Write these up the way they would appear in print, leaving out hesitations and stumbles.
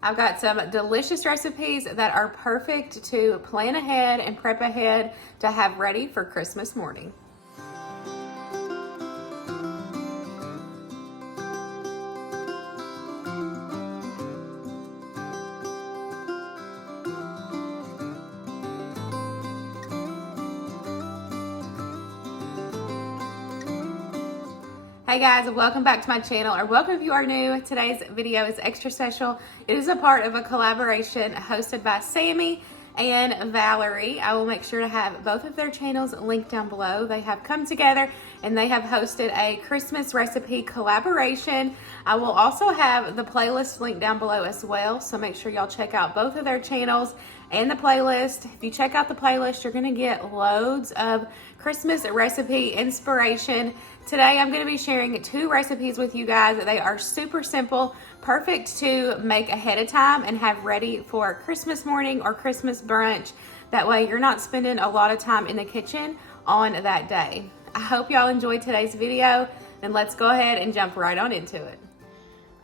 I've got some delicious recipes that are perfect to plan ahead and prep ahead to have ready for Christmas morning. Hey guys, welcome back to my channel, or welcome if you are new. Today's video is extra special. It is a part of a collaboration hosted by Sammy and Valerie. I will make sure to have both of their channels linked down below. They have come together and they have hosted a Christmas recipe collaboration. I will also have the playlist linked down below as well, so make sure y'all check out both of their channels and the playlist. If you check out the playlist, you're gonna get loads of Christmas recipe inspiration. Today I'm going to be sharing 2 recipes with you guys. They are super simple, perfect to make ahead of time and have ready for Christmas morning or Christmas brunch. That way you're not spending a lot of time in the kitchen on that day. I hope y'all enjoyed today's video, and let's go ahead and jump right on into it.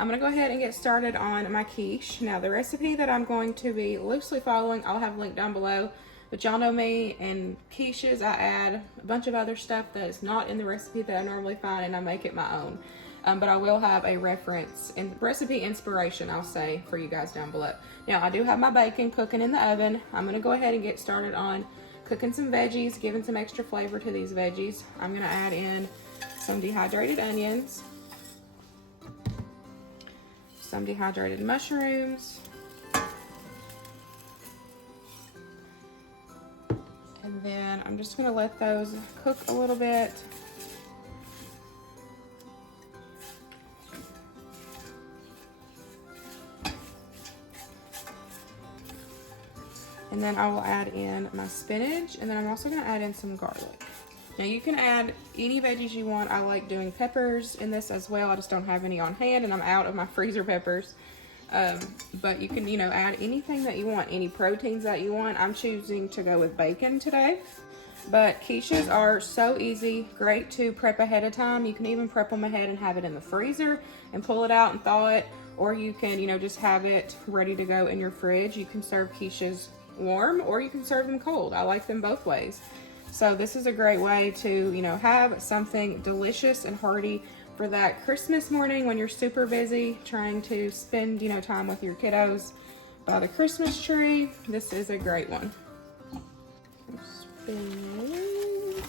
I'm going to go ahead and get started on my quiche. Now the recipe that I'm going to be loosely following, I'll have linked down below. But y'all know me, and quiches, I add a bunch of other stuff that is not in the recipe that I normally find, and I make it my own. But I will have a reference and recipe inspiration, I'll say, for you guys down below. Now, I do have my bacon cooking in the oven. I'm going to go ahead and get started on cooking some veggies, giving some extra flavor to these veggies. I'm going to add in some dehydrated onions, some dehydrated mushrooms, and then I'm just going to let those cook a little bit. And then I will add in my spinach, and then I'm also going to add in some garlic. Now you can add any veggies you want. I like doing peppers in this as well. I just don't have any on hand, and I'm out of my freezer peppers. But you can, add anything that you want, any proteins that you want. I'm choosing to go with bacon today. But quiches are so easy, great to prep ahead of time. You can even prep them ahead and have it in the freezer and pull it out and thaw it. Or you can, just have it ready to go in your fridge. You can serve quiches warm, or you can serve them cold. I like them both ways. So this is a great way to, have something delicious and hearty for that Christmas morning when you're super busy trying to spend, time with your kiddos by the Christmas tree. This is a great one. Spinach.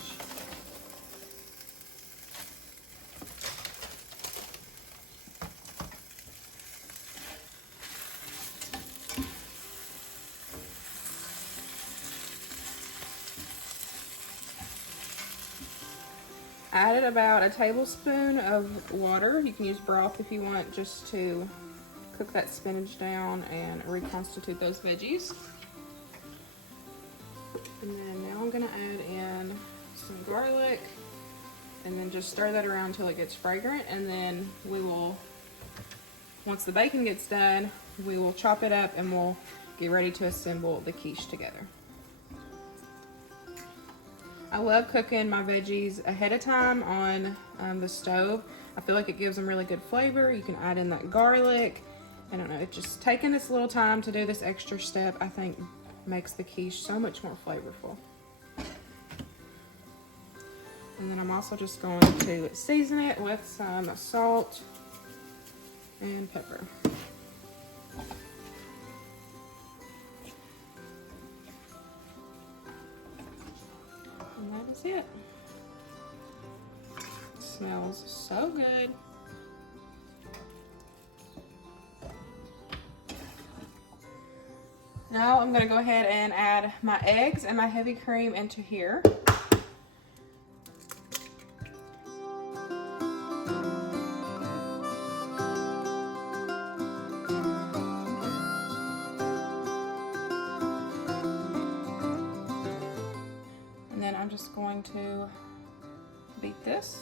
I added about a tablespoon of water. You can use broth if you want, just to cook that spinach down and reconstitute those veggies. And then now I'm gonna add in some garlic and then just stir that around until it gets fragrant. And then we will, once the bacon gets done, we will chop it up and we'll get ready to assemble the quiche together. I love cooking my veggies ahead of time on the stove. I feel like it gives them really good flavor. You can add in that garlic. I don't know, it's just taking this little time to do this extra step, I think makes the quiche so much more flavorful. And then I'm also just going to season it with some salt and pepper. And that is it. Smells so good. Now I'm going to go ahead and add my eggs and my heavy cream into here. And then I'm just going to beat this.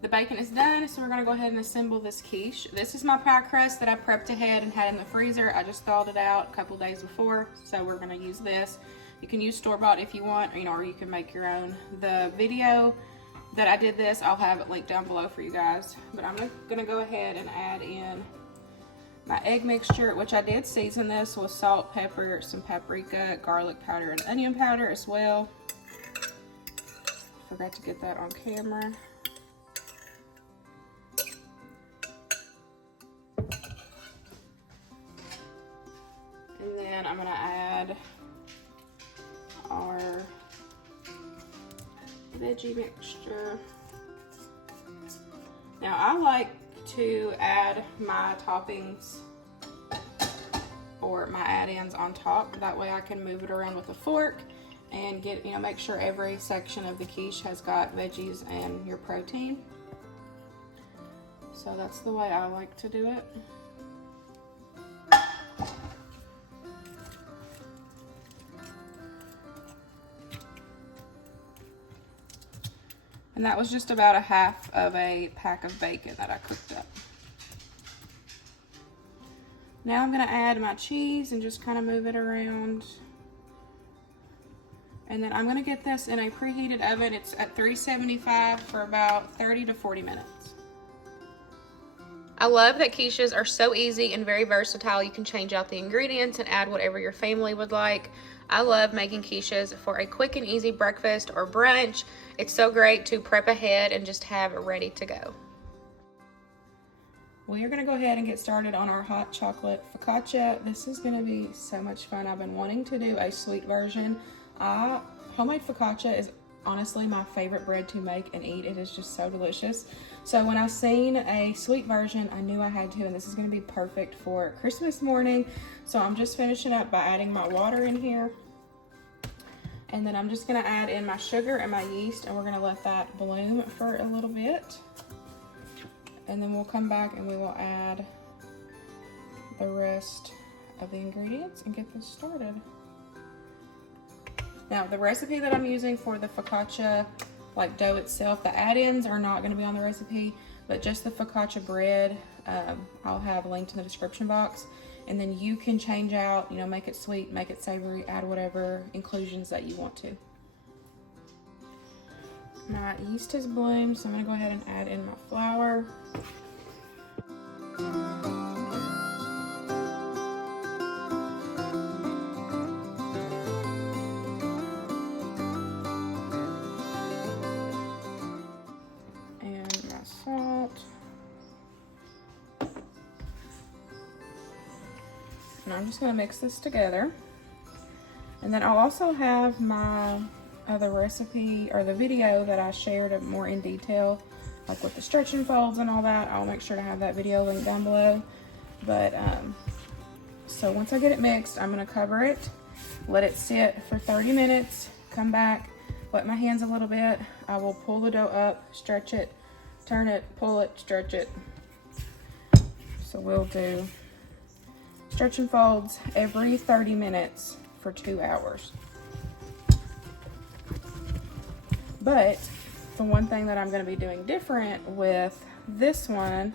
The bacon is done, so we're gonna go ahead and assemble this quiche. This is my pie crust that I prepped ahead and had in the freezer. I just thawed it out a couple days before, so we're gonna use this. You can use store-bought if you want, or you can make your own. The video that I did this, I'll have it linked down below for you guys. But I'm gonna go ahead and add in my egg mixture, which I did season this with salt, pepper, some paprika, garlic powder, and onion powder as well. Forgot to get that on camera. And then I'm gonna add our veggie mixture. Now I like to add my toppings or my add-ins on top. That way I can move it around with a fork and get, make sure every section of the quiche has got veggies and your protein. So that's the way I like to do it. And that was just about a half of a pack of bacon that I cooked up. Now I'm gonna add my cheese and just kind of move it around. And then I'm gonna get this in a preheated oven. It's at 375 for about 30 to 40 minutes. I love that quiches are so easy and very versatile. You can change out the ingredients and add whatever your family would like. I love making quiches for a quick and easy breakfast or brunch. It's so great to prep ahead and just have it ready to go. Well, you're gonna go ahead and get started on our hot chocolate focaccia. This is gonna be so much fun. I've been wanting to do a sweet version. Homemade focaccia is honestly my favorite bread to make and eat. It is just so delicious. So when I seen a sweet version, I knew I had to, and this is gonna be perfect for Christmas morning. So I'm just finishing up by adding my water in here. And then I'm just gonna add in my sugar and my yeast, and we're gonna let that bloom for a little bit. And then we'll come back and we will add the rest of the ingredients and get this started. Now, the recipe that I'm using for the focaccia, like dough itself, the add-ins are not gonna be on the recipe, but just the focaccia bread, I'll have linked in the description box. And then you can change out, make it sweet, make it savory, add whatever inclusions that you want to. My yeast has bloomed, so I'm gonna go ahead and add in my flour. And my salt. And I'm just gonna mix this together. And then I'll also have my other recipe or the video that I shared more in detail, like with the stretch and folds and all that. I'll make sure to have that video linked down below. But so once I get it mixed, I'm gonna cover it, let it sit for 30 minutes, come back, wet my hands a little bit. I will pull the dough up, stretch it, turn it, pull it, stretch it. So we'll do stretch and folds every 30 minutes for 2 hours. But the one thing that I'm going to be doing different with this one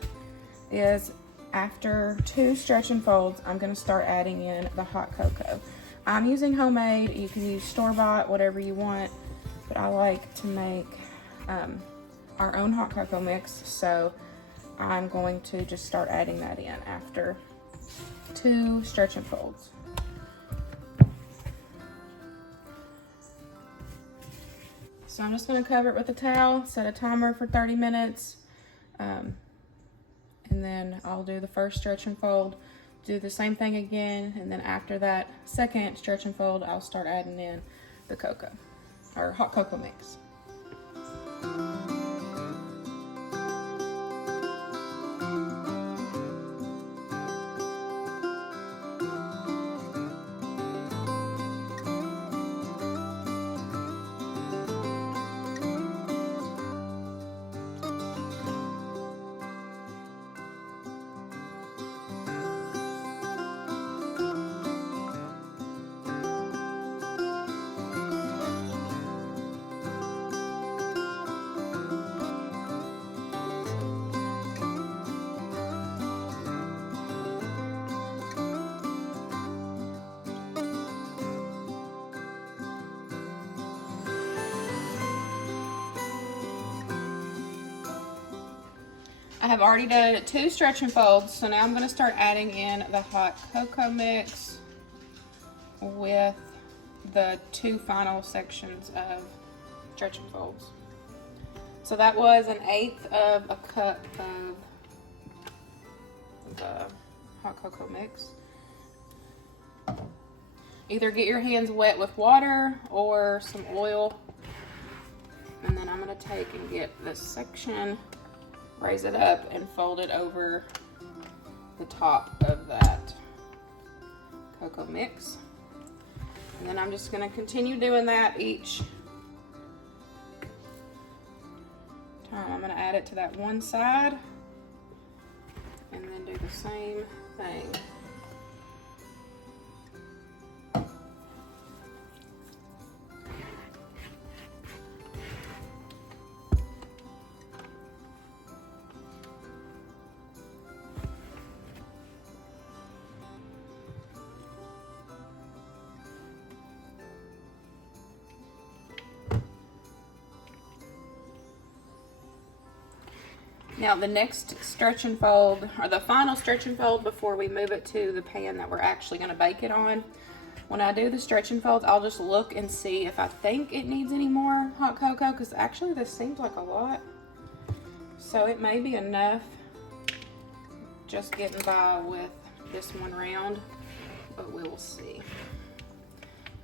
is after 2 stretch and folds, I'm going to start adding in the hot cocoa. I'm using homemade. You can use store-bought, whatever you want, but I like to make our own hot cocoa mix, so I'm going to just start adding that in after 2 stretch and folds. So I'm just going to cover it with a towel, set a timer for 30 minutes, and then I'll do the first stretch and fold, do the same thing again, and then after that second stretch and fold, I'll start adding in the cocoa, or hot cocoa mix. I have already done 2 stretch and folds, so now I'm going to start adding in the hot cocoa mix with the 2 final sections of stretch and folds. So that was 1/8 of a cup of the hot cocoa mix. Either get your hands wet with water or some oil. And then I'm going to take and get this section, raise it up, and fold it over the top of that cocoa mix. And then I'm just going to continue doing that each time. I'm going to add it to that one side and then do the same thing. Now the next stretch and fold, or the final stretch and fold before we move it to the pan that we're actually going to bake it on. When I do the stretch and folds, I'll just look and see if I think it needs any more hot cocoa, because actually this seems like a lot. So it may be enough just getting by with this one round, but we will see.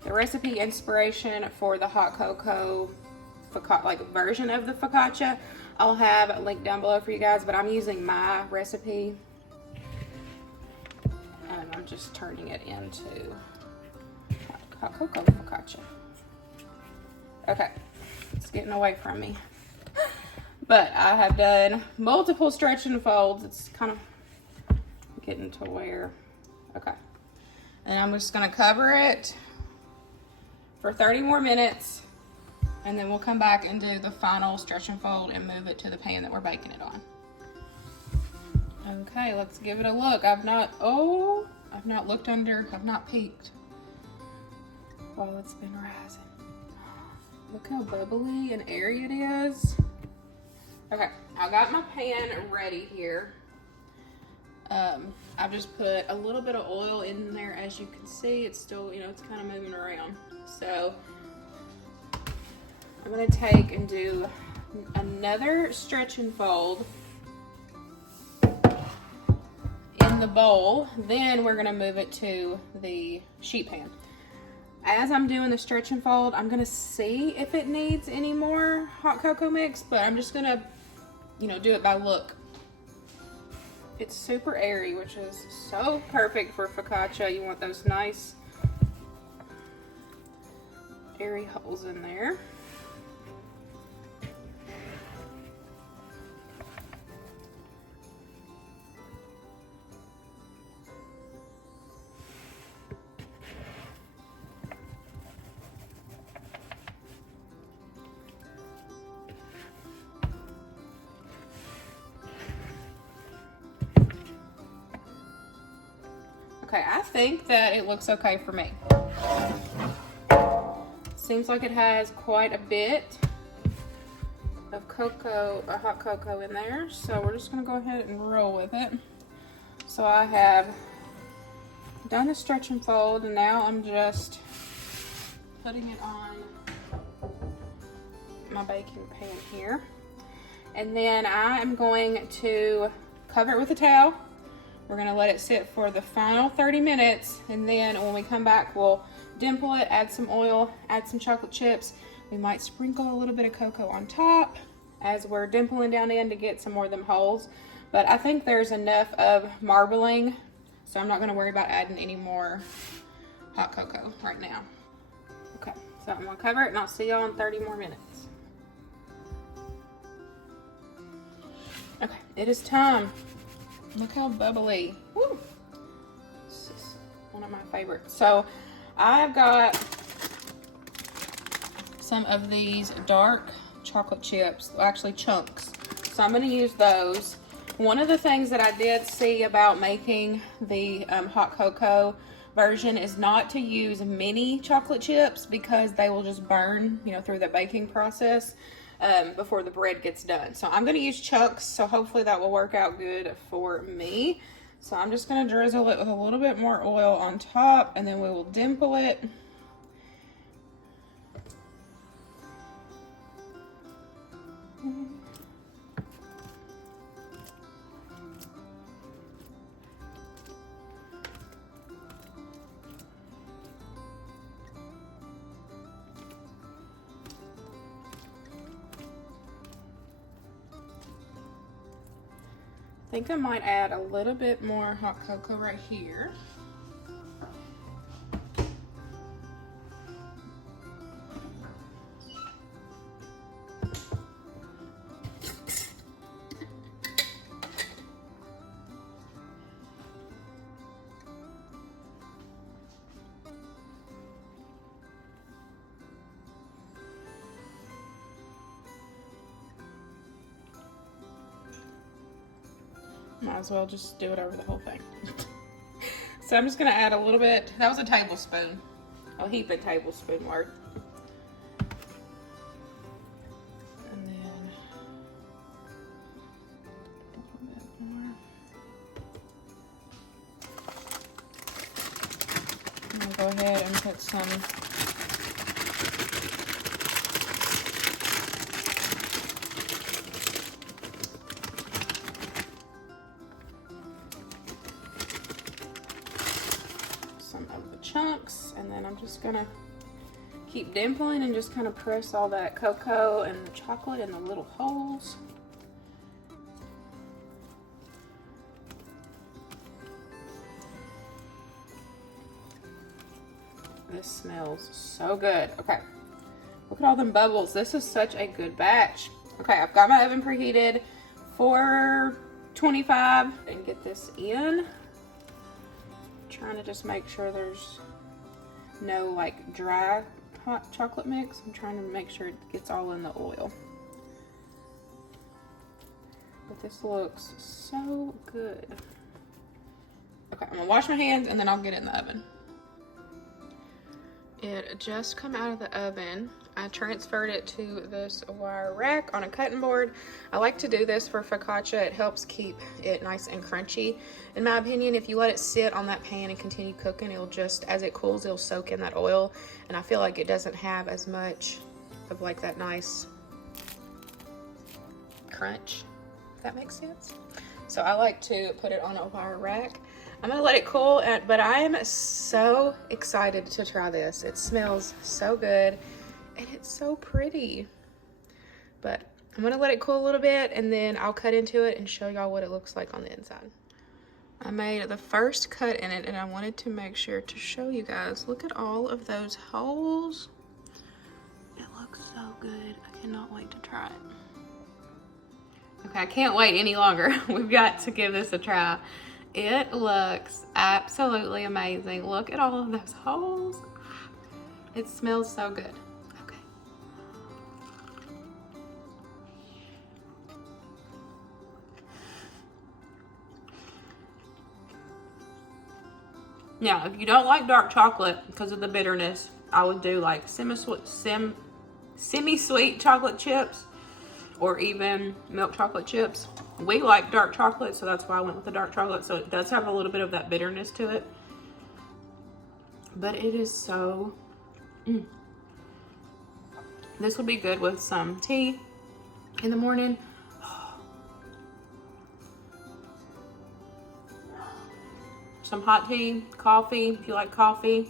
The recipe inspiration for the hot cocoa version of the focaccia, I'll have a link down below for you guys, but I'm using my recipe and I'm just turning it into hot cocoa focaccia. Okay, it's getting away from me. But I have done multiple stretch and folds. It's kind of getting to where, okay. And I'm just gonna cover it for 30 more minutes. And then we'll come back and do the final stretch and fold and move it to the pan that we're baking it on. Okay, let's give it a look. I've not looked under, I've not peeked while it's been rising. Look how bubbly and airy it is. Okay, I got my pan ready here. I've just put a little bit of oil in there. As you can see, it's still, it's kind of moving around. So I'm going to take and do another stretch and fold in the bowl. Then we're going to move it to the sheet pan. As I'm doing the stretch and fold, I'm going to see if it needs any more hot cocoa mix, but I'm just going to, do it by look. It's super airy, which is so perfect for focaccia. You want those nice airy holes in there. Okay, I think that it looks okay for me. Seems like it has quite a bit of hot cocoa in there. So we're just gonna go ahead and roll with it. So I have done the stretch and fold, and now I'm just putting it on my baking pan here. And then I am going to cover it with a towel. We're gonna let it sit for the final 30 minutes, and then when we come back, we'll dimple it, add some oil, add some chocolate chips. We might sprinkle a little bit of cocoa on top as we're dimpling down in to get some more of them holes. But I think there's enough of marbling, so I'm not gonna worry about adding any more hot cocoa right now. Okay, so I'm gonna cover it and I'll see y'all in 30 more minutes. Okay, it is time. Look how bubbly. Woo. This is one of my favorites. So I've got some of these dark chocolate chips, actually chunks. So I'm going to use those. One of the things that I did see about making the hot cocoa version is not to use mini chocolate chips because they will just burn, through the baking process. before the bread gets done. So I'm going to use chunks, so hopefully that will work out good for me. So I'm just going to drizzle it with a little bit more oil on top, and then we will dimple it. I think I might add a little bit more hot cocoa right here. Might as well just do it over the whole thing. So I'm just gonna add a little bit. That was a tablespoon. A heap of tablespoon worth. And then a little bit more. I'm gonna go ahead and put some of the chunks, and then I'm just gonna keep dimpling and just kind of press all that cocoa and the chocolate in the little holes. This smells so good. Okay, look at all them bubbles. This is such a good batch. Okay, I've got my oven preheated, 425, and get this in. Trying to just make sure there's no like dry hot chocolate mix. I'm trying to make sure it gets all in the oil. But this looks so good. Okay, I'm gonna wash my hands and then I'll get it in the oven. It just come out of the oven. I transferred it to this wire rack on a cutting board. I like to do this for focaccia. It helps keep it nice and crunchy. In my opinion, if you let it sit on that pan and continue cooking, it'll just, as it cools, it'll soak in that oil. And I feel like it doesn't have as much of like that nice crunch, if that makes sense. So I like to put it on a wire rack. I'm gonna let it cool, but I am so excited to try this. It smells so good and it's so pretty. But I'm gonna let it cool a little bit and then I'll cut into it and show y'all what it looks like on the inside. I made the first cut in it and I wanted to make sure to show you guys. Look at all of those holes. It looks so good. I cannot wait to try it. Okay, I can't wait any longer. We've got to give this a try. It looks absolutely amazing. Look at all of those holes. It smells so good. Okay. Now, if you don't like dark chocolate because of the bitterness, I would do like semi-sweet chocolate chips or even milk chocolate chips. We like dark chocolate, so that's why I went with the dark chocolate. So it does have a little bit of that bitterness to it. But it is so... This would be good with some tea in the morning. Some hot tea, coffee, if you like coffee.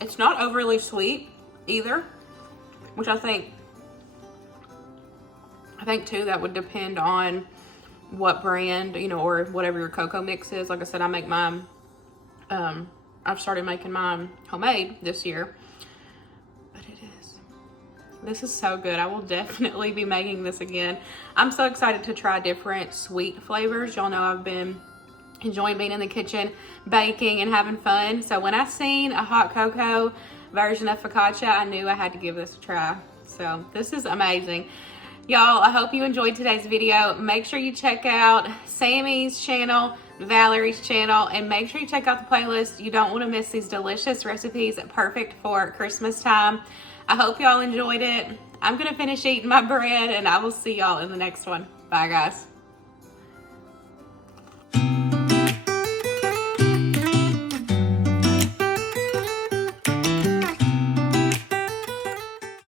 It's not overly sweet either, which I think too that would depend on what brand, you know, or whatever your cocoa mix is. Like I said, I make mine, I've started making mine homemade this year, but this is so good. I will definitely be making this again. I'm so excited to try different sweet flavors. Y'all know I've been enjoying being in the kitchen, baking and having fun. So when I seen a hot cocoa version of focaccia, I knew I had to give this a try. So this is amazing. Y'all, I hope you enjoyed today's video. Make sure you check out Sammy's channel, Valerie's channel, and make sure you check out the playlist. You don't want to miss these delicious recipes perfect for Christmas time. I hope y'all enjoyed it. I'm gonna finish eating my bread and I will see y'all in the next one. Bye guys.